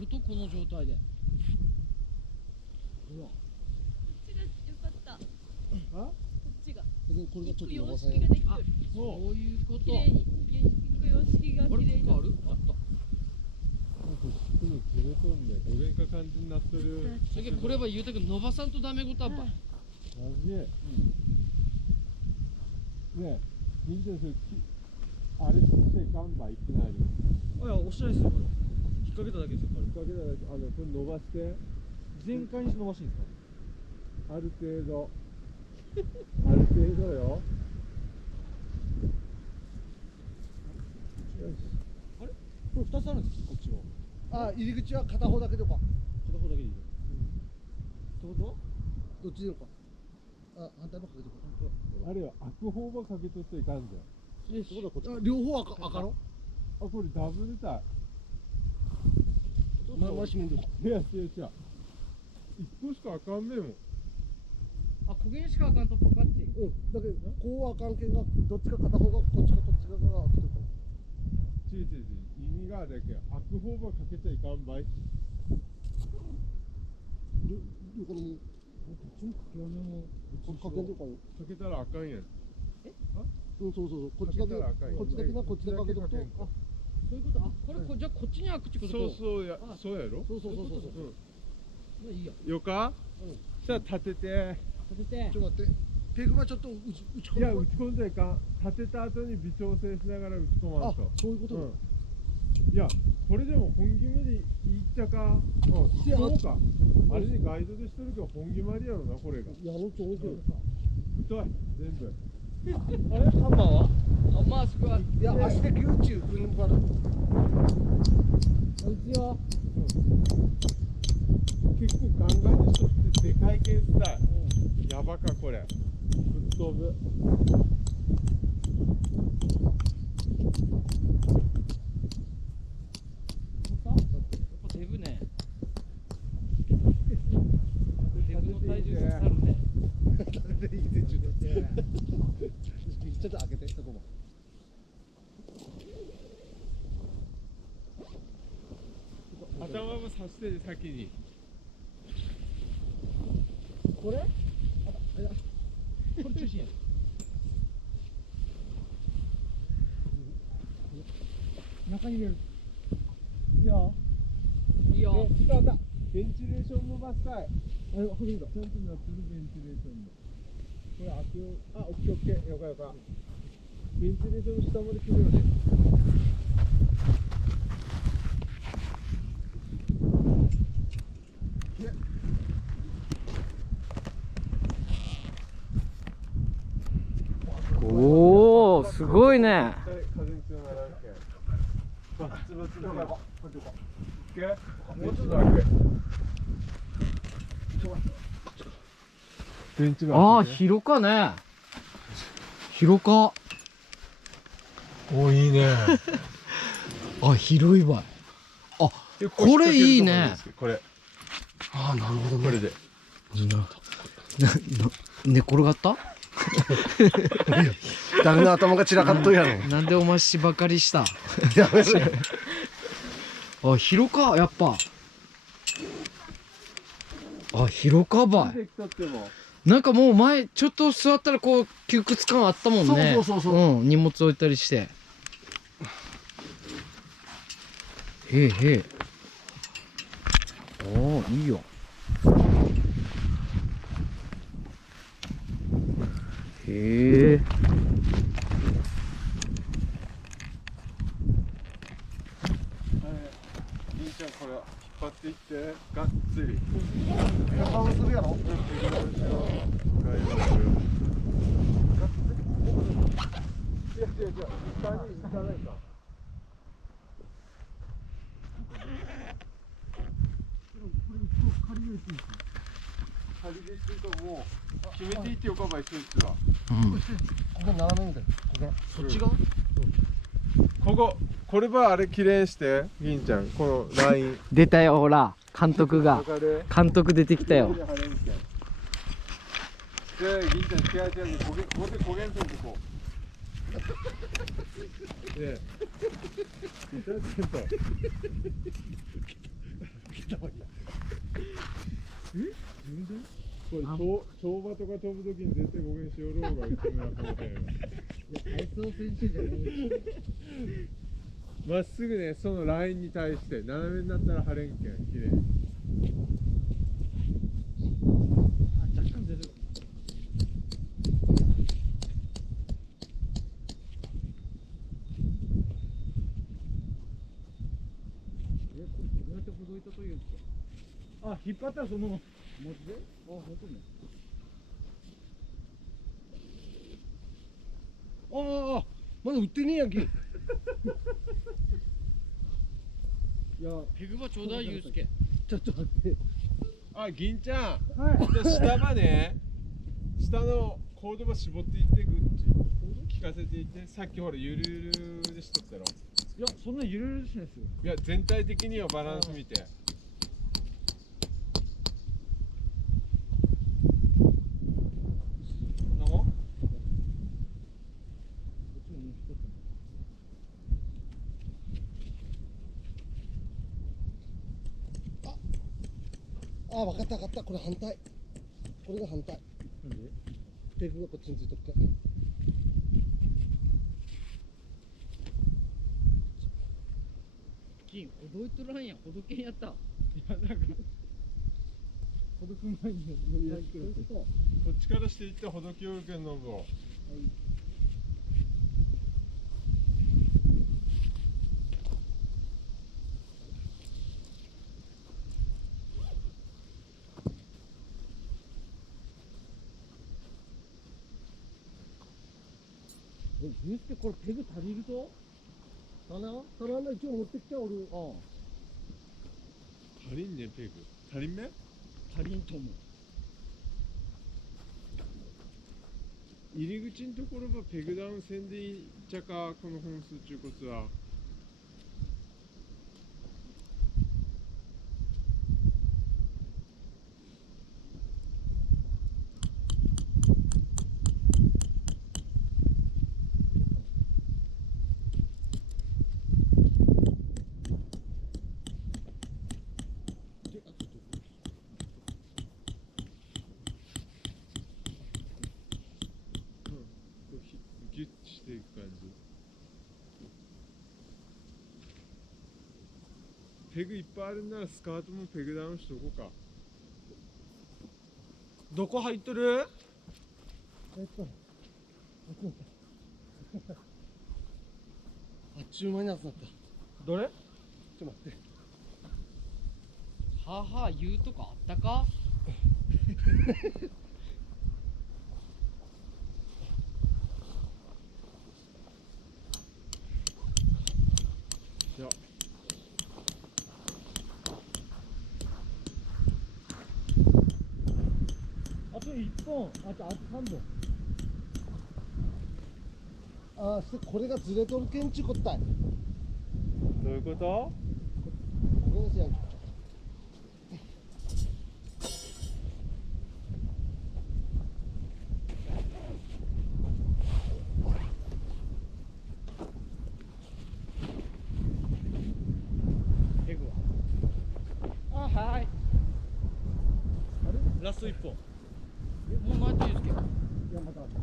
るとこの状態で。ほら。こっちが良かった。あ？こっちが。これがちょっと洋伸ばさ式ができてあ、る。そういうこと。綺麗に。洋式があれ、綺麗に。ここある？あった。ちょっとずれとんね。おげんか感じになってる。だけどこれは言うたけど伸ばさんとダメことはばい。マジ？ねえ、銀ちゃんそれあれしちゃいかんばいきなり。いや、押してないですよ、これ。引っ掛けただけですよ、引っ掛けただけ、これ伸ばして。全開に伸ばしていいんですか？ある程度。ある程度よ。よし。あれこれ2つあるんですか、こっちは。あ、入り口は片方だけでか。片方だけでいいよ。ってことどっちでよか。あ、反対ばっかけてこあれよ、開く方ばかけとっちゃいかんじゃん。よし。ってことはこっち。あ、両方赤ろ。あ、これダブルだ。回し面でか。いや、違う違う。一個しかあかんねえもん。あ、焦げしかあかんとパカッチ。うん、だけど、こうは関係が、どっちか片方がこっちかこっちかが開くとか。違う違う違う。意味があるだけ。開く方ばかけちゃいかんばい。これも。こっちもかけられも。これかけんとかよ。かけたらあかんやん。うん、そうそうそう。こっちだけ、こっちだけな、こっちでかけとくと。あ、そういうこと。あ、これじゃあこっちに開くってこと。そうそうや、あそうやろ。そうそうそうそう。まあいいや。よか。うん。じゃあ立てて。立てて。ちょっと待って。ペグはちょっと打ち込む。いや、打ち込んじゃいかん。立てた後に微調整しながら打ち込まんあ、と。そういうことだ。いや、これでも本決めでいっちゃか。そうか。あれにガイドでしとるけど本決まりやろな、これが。やろうと思うけど。太い、全部。あれハンマーは？ハンマーすごい。いや、足でギュッチュ上に向かる。打つよ。結構ガンガンにしとってでかいけんさ。やばかこれ。吹っ飛ぶ。やっぱデブね。デブの体重差あるね。ちょっと開けて、そこも。頭もさしてる先に。これ？これ中心や。中に入れる。いいよ。いいよ。来た来た。ベンチレーション伸ばしたい。あ、これいいか。ちゃんとなってるベンチレーションで。これ開くよ。あ、オッケーオッケー。よかよか。ベンチレーションの下まで来るよね。おお、すごいね。風に強ならんけん。バツバツだから。オッケー。もうちょっと開け。ベンチが。ああ、広かね。広か。お、いいね。あ、広いわ。あ、これいいね。これ。ああ、なるほどね。これで。寝転がった？誰の頭が散らかっとるやろ。なんでお前しばかりした？やめろ。あ、広か、やっぱ。あ、広かばい。できとっても。なんかもう前、ちょっと座ったらこう、窮屈感あったもんね。そうそうそうそう。うん、荷物置いたりして。へえへえ。おお、いいよ。へえ。銀ちゃんこれ引っ張っていってがっつり。顔するやろ。いや違う違う。下に行かないか。仮でしてるともう決めていってよかばいスーツは。うん。ここ斜めみたいな。こそっち側？これはあれ綺麗にして銀ちゃんこのライン。出たよ、ほら。監督がわ。かる？監督出てきたよ。で銀ちゃん気合いちゃんにここで焦げんとんここ。で、いただきと。た方がいいや。これ跳馬とか飛ぶときに絶対ここにしおろうが内村航平は体操選手じゃない。まっすぐね、そのラインに対して斜めになったら晴れんけんきれい。あ、若干出る。これどうやってほどいたというんですか。あ、引っ張ったらそのまま。マジで？あ、本当に。ああ、まだ売ってねえやんけ。いや、ペグバちょうだい、ゆうすけ。ちょっと待って。あ、銀ちゃん、はい。下まで下のコードば絞っていってグッチ聞かせていって。さっきほらゆるゆるでしとったろ。いや、そんなゆるゆるしないですよ。いや、全体的にはバランス見て。こんなもん。あ、わかったわかった。これ反対。これが反対。なんで？ペグがこっちについとくか。金、ほどいとらんやん、ほどけんやった。いや、なんか。ほどく前に呼び出してくれて。こっちからしていってほどきおるけんのぼ。ゆうすけ、これペグ足りると？棚一応持ってきておる。足りんねペグ。足りんめ？足りんと思う。入り口のところはペグダウンせんでいいっちゃか、この本数中骨は。ギュッとしていく感じ。ペグいっぱいあるんならスカートもペグダウンしとこうか。どこ入っとる？あっちゅう間に集まった。どれ？ちょっと待って。はあはあ言うとかあったか。じゃああと1本、あと3本。ああ、これがずれとるけんちゅうこったい。どういうこと？これですやんけ。ペグは。あ、はい。ラスト1本。